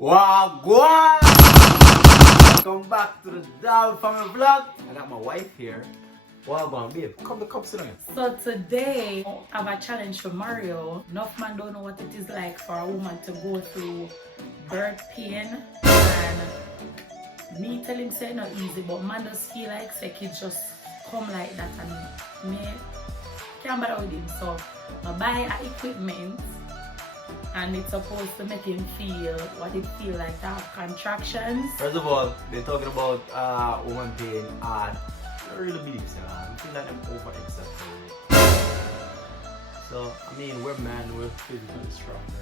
Wagwan! Welcome back to the Darby Family vlog. I got my wife here. Wagwan, babe. Come sit down. So today, I have a challenge for Mario. Enough man don't know what it is like for a woman to go through birth pain. And me tell him say it's not easy, but man just feel like say it just come like that and me can't bother with him. So I buy a equipment and it's supposed to make him feel what it feel like to have contractions. First of all, they're talking about woman pain and I don't really believe so. I feel like I'm over exaggerating. So I mean we're men, we're physically stronger.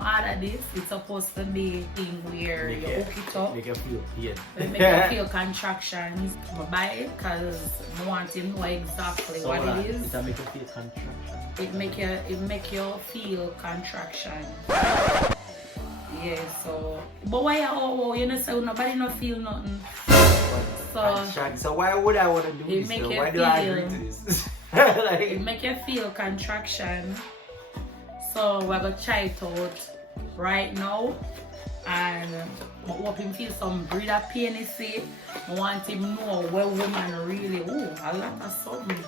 All of this, it's supposed to be a thing where you hook it up. Make you feel pain. Make you feel contractions. I buy it because I want him to know exactly So what it is. It make you feel contraction. It make you feel contraction. Yeah, so but why you know so nobody no feel nothing. So why would I want to do it this? Make Why do I agree to this? Like, it make you feel contraction. So we're gonna try it out right now. And I hope him feel some breather pain you see. I want him to know where woman really a lot of something.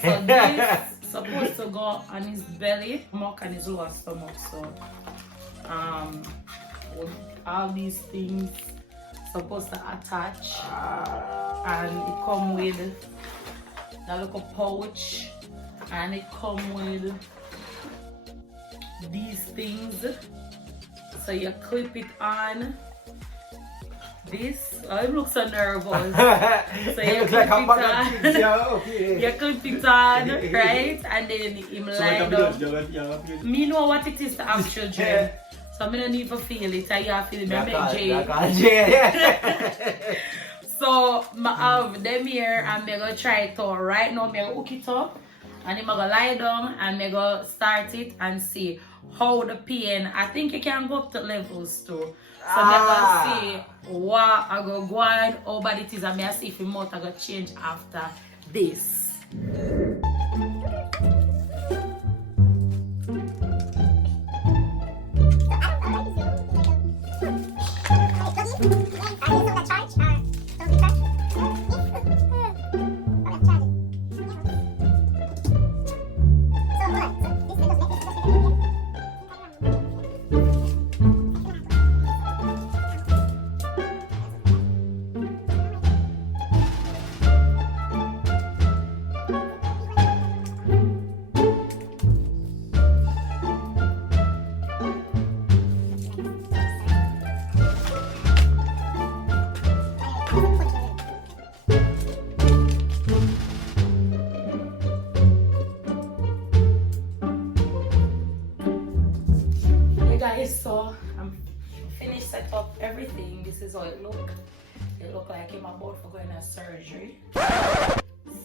So this supposed to go on his belly, stomach and his lower stomach. So with all these things supposed to attach, and it come with a little pouch, and it come with these things. So you clip it on. This, I look so nervous. So you clip it on. You clip it on, right? And then him line up. Me know what it is to have children. So I don't need to feel it. I have to feel it. So I have them here and I'm going to try it out. Right now I'm going to hook it up. And I'm going to lie down and I'm going to start it and see how the pain. I think you can go up to levels too. So I'm going to see what I go on, how bad it is, and I see if the mouth I go change after this. So I'm finished set up everything. This is how it look. It look like I'm about to go in a surgery.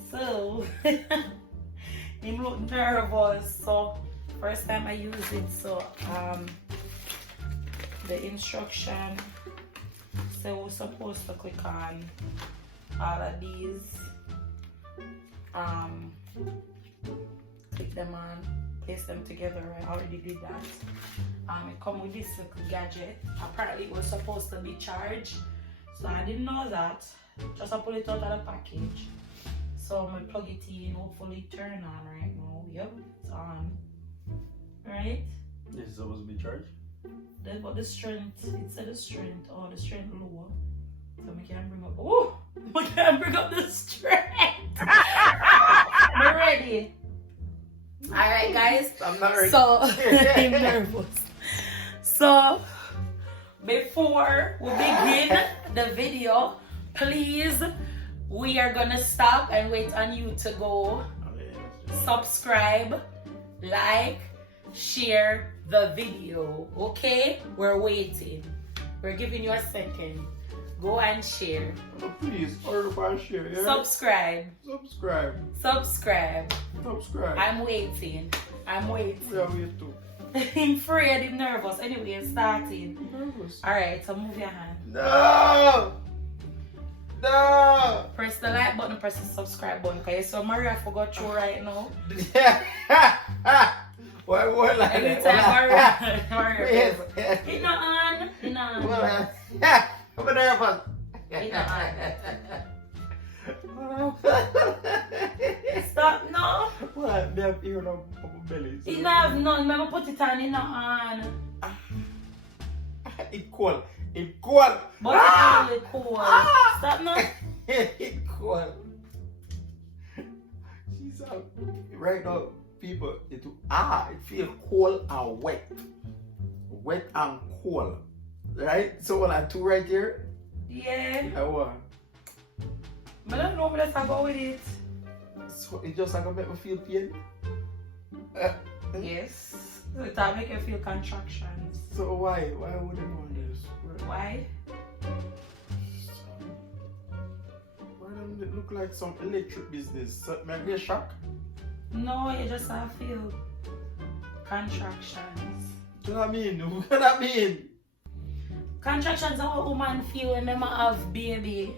So him look nervous. So first time I use it. So the instruction. So we're supposed to click on all of these. Click them on. Place them together. I already did that. It come with this little gadget. Apparently it was supposed to be charged, so I didn't know that. Just I pull it out of the package. So I'm gonna plug it in. Hopefully turn on right now. Yep, it's on. Right? This is supposed to be charged? Then got the strength. It said the strength. Oh, the strength lower. So I can bring up. Oh, I can bring up the strength. We're ready. Alright guys, I'm not ready. So I'm nervous. So before we begin the video, please, we are gonna stop and wait on you to go subscribe, like, share the video. Okay? We're waiting. We're giving you a second. Go and share. Oh, please, hurry up and share. Yeah? Subscribe. Subscribe. Subscribe. Subscribe. I'm waiting. I'm waiting. We are waiting too. I'm afraid, I'm nervous. Anyway, it's starting. Nervous. Alright, so move your hand. No! No! Press the like button, press the subscribe button. Because so Maria forgot you right now. Why would I? Anytime Maria. It's not on. It's not on. I'm nervous. It's not on. Stop, no. What? They have ear no belly. It's not, no, remember put it on, it's not on. It's cold. It's cold. But it's really cool. Stop now. It's cold. She's out. Right now, people, it feels cold and wet. Wet and cold. Right? So, like two right here? Yeah. I want. I don't know, let's go with it. So, it just like make me feel pain? Yes. So it'll make you feel contractions. So, why? Why would you want this? Why? Why doesn't it look like some electric business? So, it might be a shock? No, you just have feel contractions. Do you know what I mean? What does that mean? Contractions are what women feel when they have baby.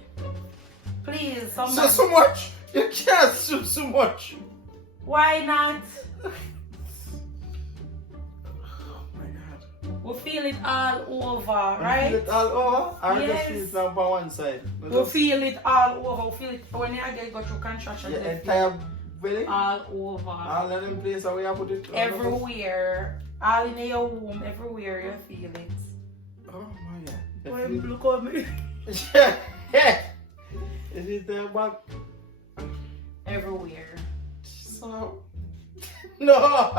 Please, someone. So much! You can't do so much! Why not? Oh my god. We feel it all over, You right? feel it all over? Or Yes. just feel it down by one side? We feel it all over. We feel it when you again go through contractions. Your you feel entire belly? all over. All of them places where you put it? Everywhere. All in your womb, everywhere you feel it. Oh my god. Why you look at me? Is it there back? Everywhere. So... No!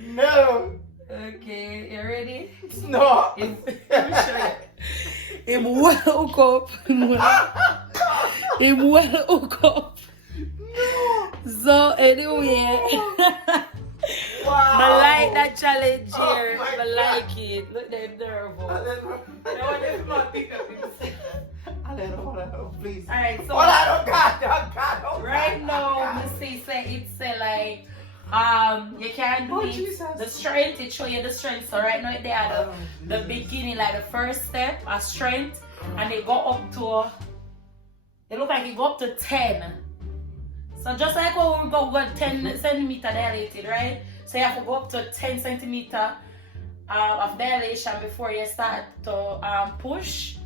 No! Okay, you ready? No! I'm well hook up. I'm well hook up. No! So anyway, Wow! I like that challenge here. Oh my I like it. Look, they're nervous. Please. Alright, so Oh God. right now, Missy say it's like you can do Oh, it. Jesus. The strength, it show you the strength. So right now they are the beginning, like the first step, a strength, and they go up to. It look like it go up to 10. So just like how we go 10 centimeter dilated, right? So you have to go up to 10 centimeter of dilation before you start to push.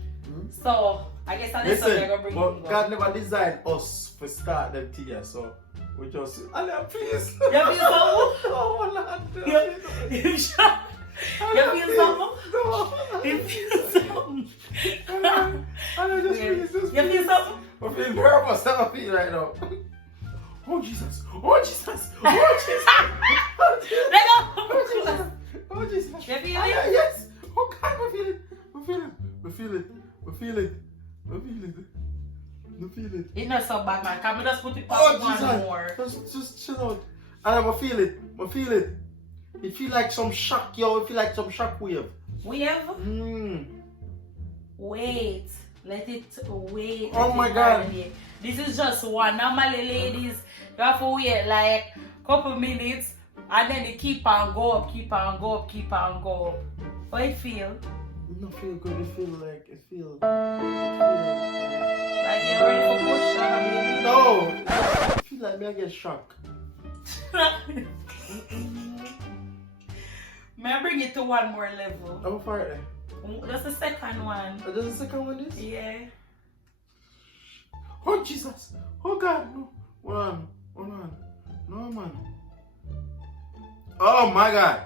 So I guess that's what they're gonna bring. But God never designed us to start them here, so we just Allah, please. You feel something? Oh Lord. You feel something? No. You feel something? Allah, just please. You feel something? I feel nervous. I feel right now. Oh Jesus! Oh Jesus! Oh Jesus! Let go. Oh Jesus! Oh Jesus! You feel Ah, it? yes! Oh God, I feel it! I feel it! I feel it! I feel it! I feel it! I feel it! It's not so bad, man. Can we just put it back Oh one Jesus! more? Just chill out. And I feel it. I feel it. It feel like some shock, yo. It feel like some shock wave. Wave? Mm. Wait. Let it wait. Oh Let my it God. marinate. This is just one. Normally, ladies, you have to wait like a couple minutes and then it keep on go up, keep on go up, keep on go up. How it feel? It don't feel good. It feel like it feel. Like you're ready for push on, baby? No. I feel like me I get shocked. May I bring it to one more level? I'm fire. That's the second one. Does the second one is? Yeah. Oh Jesus! Oh God! No. Hold on. No man. Oh my God!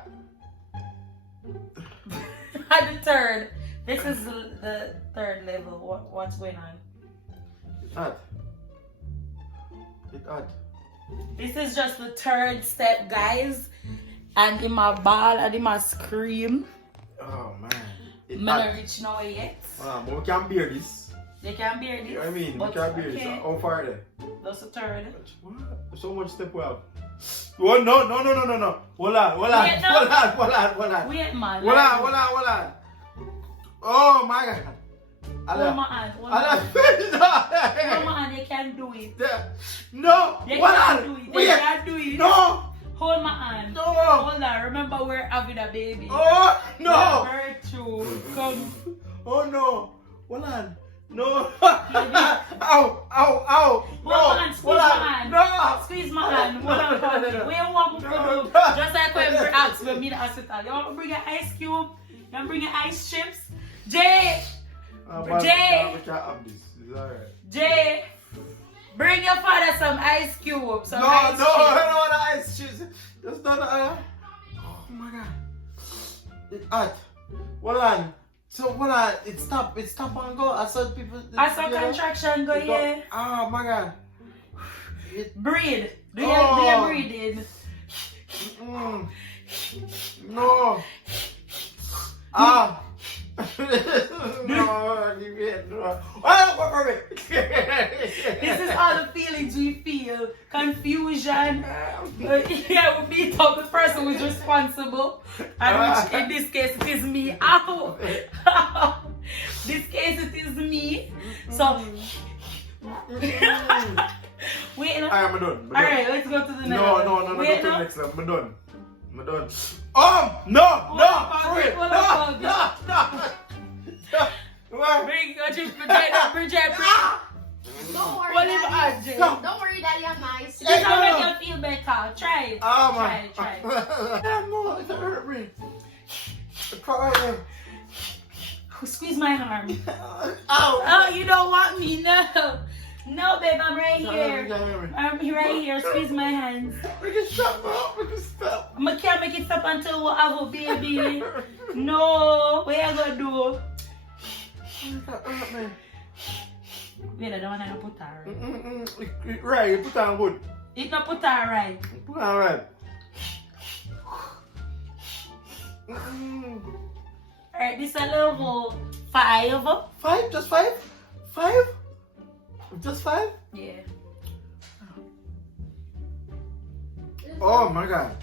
At the third. This is the third level. What's going on? It's hot. It's hot. This is just the third step, guys. And in my ball and in my scream. Oh man. It's I'm hot. not reach nowhere yet. But we can bear this. They can bear this. You know what I mean? But We can bear this. okay. How far there? That's the third. What? So much step we have. Oh, no. Hold on. Wait, no. Hold on. Wait, man. Hold on. Oh my God. Hold my hand. No. Hold my hand. They can't do it. No. They Hold can't on. do it. They Wait. can't do it. No. Hold my hand. No. Hold on. Remember, we're having a baby. Oh no. Very true. Come. Oh no. Hold on. No. Ow. Hold my hand. Squeeze my hand. No. Squeeze my hand. Hold on. No. We don't want to do. Just like when we asked me in the hospital. You want to bring an ice cube? You want to bring an ice chips? Jay. Jay. We can't have this. It's alright. Jay. Bring your father some ice cubes. Some No, ice I chips. don't want the ice chips. That's not oh my God. It's hot. Hold on. So hold on. It stop and go. I saw people. I saw contraction go, yeah. Oh my God. Breathe. Do you breathing? No. No, you can't. No. This is all the feelings we feel. Confusion. Yeah, we beat up the person who's responsible. And which in this case it is me. Ow! This case it is me. So wait, no. I'm done. Alright, let's go to the next No, level. go Wait, to the no. next level. I'm done. No. Bring your chips, Bridget. Don't worry, What if Daddy. I Don't worry, Daddy, I'm nice. This will make you feel better. Try it. Oh my. Try it. No, it hurt me. Squeeze my arm. Ow. Oh, you don't want me? No. No, babe, I'm right here. I'm right here. Squeeze my hands. We can stop now. We can stop. I can't make it stop until we have a baby. No. What you gonna do? That hurt me. Wait, I don't want to put her right. Right, you put on good. It not put her right. Put on right. Alright, this is a level 5. 5? Just 5? 5? Just 5? Yeah. Oh my God.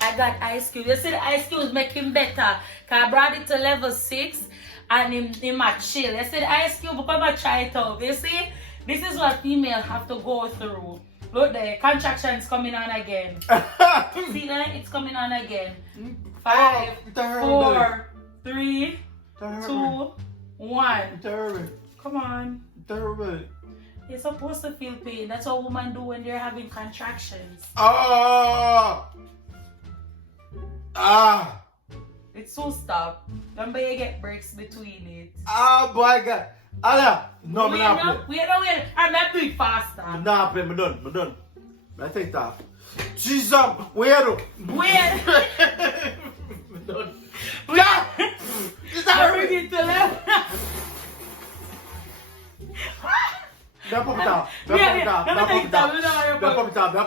I got ice cube. You see the ice cube is making better. Cause I brought it to level 6 and him a chill. You see the ice cube, come and try it out. You see? This is what female have to go through. Look there, contractions coming on again. See that? It's coming on again. 5, 4, 3, 2, 1. Come on. You're supposed to feel pain. That's what women do when they're having contractions. It's so stop. Remember you get breaks between it. Oh boy, God. Ala, no, I'm not playing. Wait. I'm not doing faster. I'm not playing. I'm done. I take that. Jesus, where do? Wait. I'm done. Yeah. Is that Bring it to left. Don't pop it up.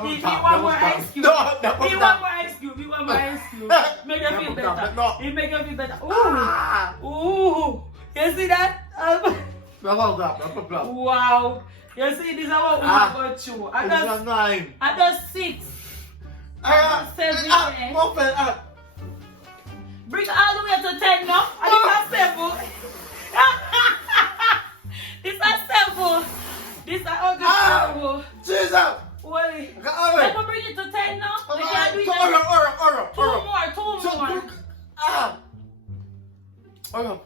He want more ice cube. He want more ice cube. Make you feel better. He make you feel better. Ooh. You see that? Wow. You see, this is what we have got through. I got 9. I got 6. I got 7. Bring all the way to 10 now. I got 7. This is 7. This is August 7. Jesus! Wait. Let me bring it to 10 now. We can't do it. Two more. No!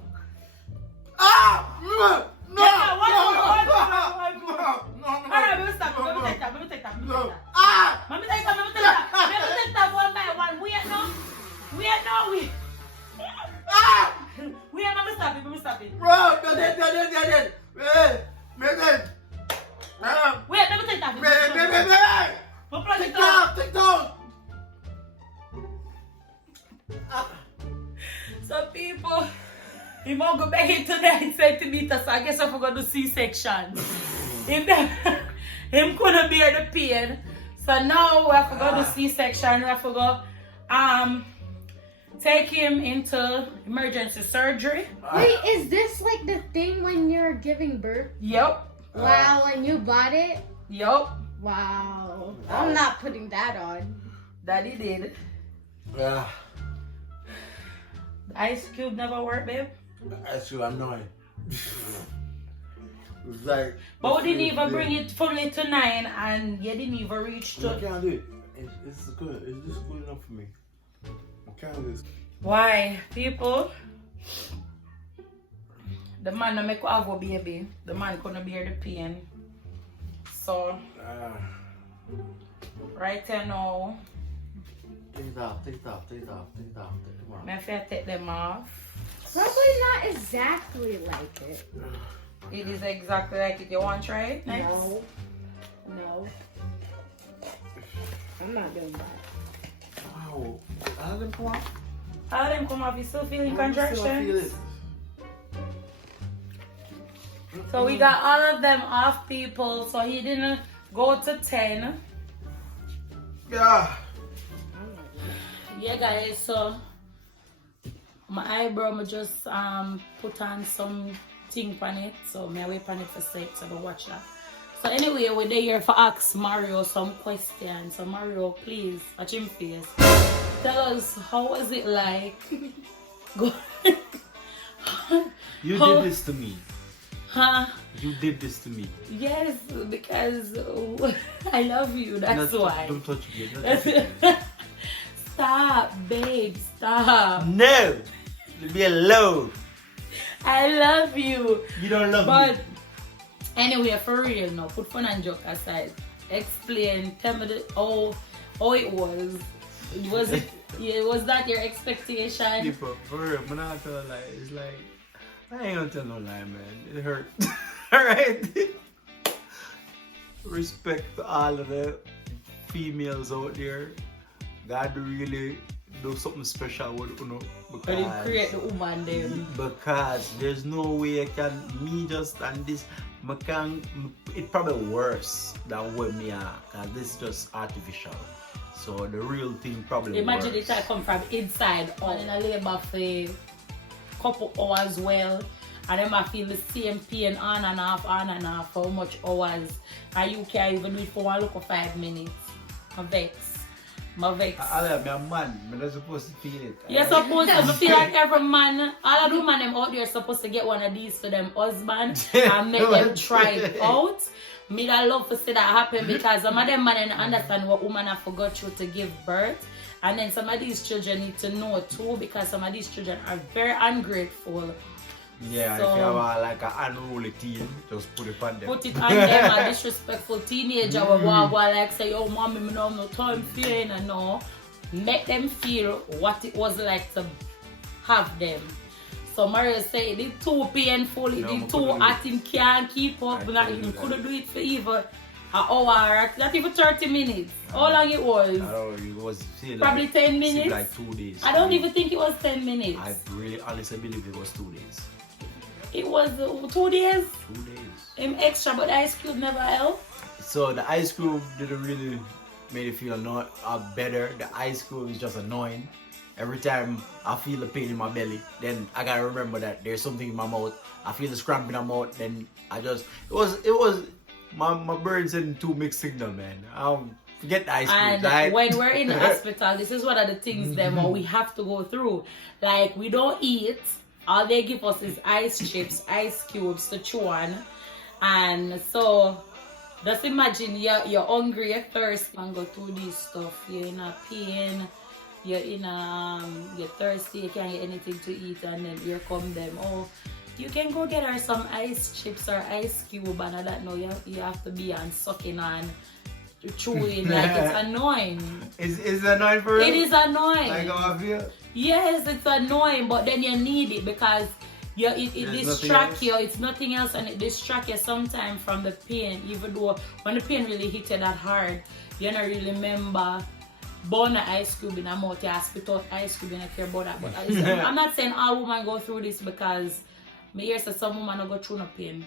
Yeah, one more. Alright, let me stop. Let me take that. Let me take that one by one. Wait now. Wait. Let me stop it. Bro, no, Wait, let me take that. Take down. Some people, he won't go back into 9 centimeters, so I guess I forgot the C-section. Him couldn't bear the pain. So now I forgot the C-section. I forgot take him into emergency surgery. Wait, is this like the thing when you're giving birth? Yep. Wow, and you bought it? Yup. Wow. I'm not putting that on. Daddy did. Yeah. The ice cube never worked, babe. That's too annoying. It's like. But we didn't even bring it fully to 9 and you didn't even reach I to. can't do it. It's good. It's just good enough for me. I can't do this. Why? People? The man don't make you have a baby. The man couldn't bear the pain. So, right here now, Take it off. Take it off. Take it off. Take it off. Take it off. I have to take them off. Probably not exactly like it. It is exactly like it. You want to try it next? No. No. I'm not doing that. Wow. How did them come off? All them come off. You still feeling I still feel contractions? it. So we got all of them off, people. So he didn't go to 10. Yeah. Yeah, guys. So my eyebrow, I just put on some thing on it. So I wait on it for sake. So go watch that. So anyway, we're there for ask Mario some questions. So Mario, please, watch him face. Tell us, how was it like? Go. You How- did this to me. Huh? You did this to me. Yes, because I love you. That's why. Don't touch me. Don't touch me. Stop, babe. Stop. No. Leave me alone. I love you. You don't love But me. anyway, for real now, put fun and joke aside. Explain, tell me how it was. Was it? Yeah, was that your expectation? People, for real, I'm not gonna lie. It's like, I ain't gonna tell no lie, man. It hurt. Alright? Respect to all of the females out there. God really do something special with you know, But you create the woman then. because there's no way I can me just and this it probably worse than what me are because this is just artificial. So the real thing probably Imagine worse. it I come from inside out in a labor for a couple hours well. And then I feel the same pain on and off for how much hours. And you can't even do it for one look of 5 minutes. My vex. I'm a man, I'm not supposed to feel it. You're supposed to feel like every man, all of the women them out there supposed to get one of these for them husband and make them try it out. Me that love to see that happen because some of them men don't understand what women have to go through to give birth. And then some of these children need to know too because some of these children are very ungrateful. Yeah, So- if you have like an unruly teen, just put it on them. Put it on them, a disrespectful teenager will go like say, oh mommy, me don't have no time for you, and no. Make them feel what it was like to have them. So Mario say it did too painful, it No, did me too couldn't hot, him can't keep up, I but couldn't he do that. couldn't do it for even an hour, not even 30 minutes. How long it was? I don't know, it was still Probably like, 10 seemed minutes. like 2 days. I don't even think it was 10 minutes. I really honestly believe it was 2 days. It was 2 days. 2 days. Him extra, but the ice cube never helped. So the ice cream didn't really make it feel better. The ice cream is just annoying. Every time I feel the pain in my belly, then I gotta remember that there's something in my mouth. I feel the cramp in my mouth, then I just it was my brain sending 2 mixed signal, man. Forget the ice cream. And right? when we're in the hospital, this is one of the things them we have to go through. Like we don't eat. All they give us is ice chips, ice cubes to chew on. And so just imagine you're hungry, you're thirsty and go through this stuff. You're in a pain, you're thirsty, you can't get anything to eat, and then here come them. Oh, you can go get her some ice chips or ice cube, and I don't know, you have to be on sucking on chewing, like it's annoying. Is it annoying for real? It is annoying. Like how I feel? Yes, it's annoying, but then you need it because it There's distracts nothing you. It's nothing else, and it distracts you sometimes from the pain. Even though when the pain really hit you that hard, you don't really remember burn an ice cube in a mouth. You spit out ice cube, and I care about that. But I'm not saying all women go through this because me hear say some women don't go through no pain.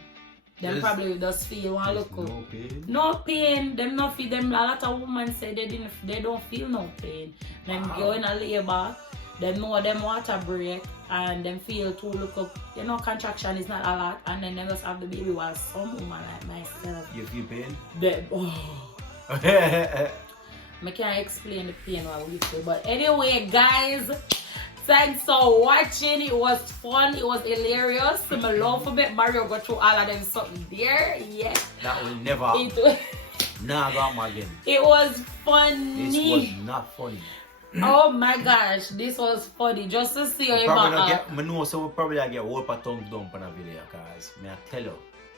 Them probably just feel one look up. No pain. No pain. Them not feel them. A lot of women say they don't feel no pain. Them go in a labor them know them water break and them feel to look up, you know, contraction is not a lot, and then they just have the baby while some woman like myself. You feel pain? I can't explain the pain what we feel. But anyway, guys, thanks for watching. It was fun. It was hilarious. My love for Mario go through all of them something there. Yeah. That will never happen. Nah, go on again. It was funny. This was not funny. Oh my gosh, this was funny. Just to see how I know, so we'll probably get whoop a thumbs down on the video, cause may I tell you,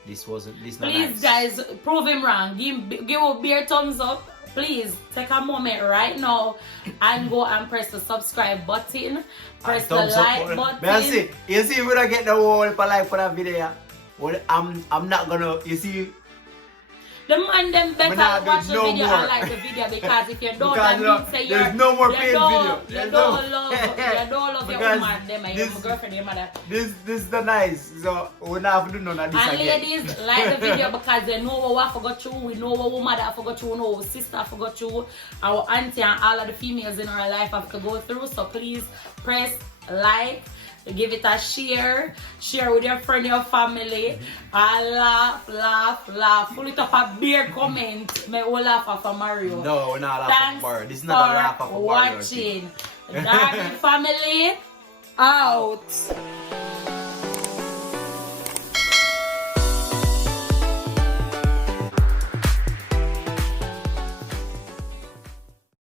this not please, nice. guys, prove him wrong. Give a bare thumbs up. Please take a moment right now and go and press the subscribe button. Press the like button. You see, when I get the whole like for that video, well, I'm not gonna. You see. The man them better watch the video and like the video, because if you don't, that means say there's no more paid video. You don't love your woman, them and your girlfriend, your mother. This is the nice, so we don't have to do none of this and again. ladies, like the video because they know what I forgot you, we know what mother I forgot you, we know what sister I forgot you, our auntie and all of the females in our life have to go through. So please press like, give it a share with your friend, your family, and laugh. Pull it up a beer comment. May we laugh for Mario. No, we're not laughing for Mario. This is not a laugh for Mario. Watching Darby Family out.